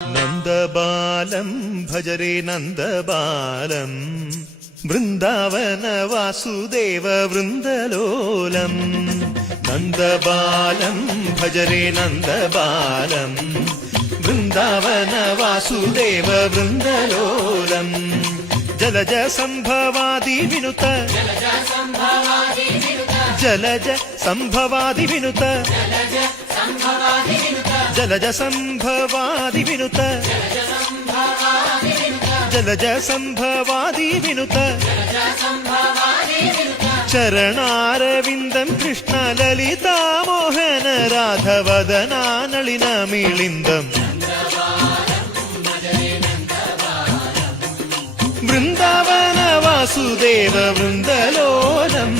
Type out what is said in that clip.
നന്ദബാലം ഭജരേ നന്ദബാലം Vrindavana Vasudeva വൃന്ദലോലം. നന്ദബാലം ഭജരേ നന്ദബാലം Vrindavana Vasudeva വൃന്ദലോലം. Jalaja സംഭവാദി വിനുത Jalaja സംഭവാദി വിനുത Jalaja സംഭവാദി വിനുത Jalaja സംഭവാദി വിനുത ചരണാരവിന്ദം Krishna ലളിതാമോഹന രാധവദനാനളിന മിളിന്ദം. Vrindavana Vasudeva വൃന്ദലോലം.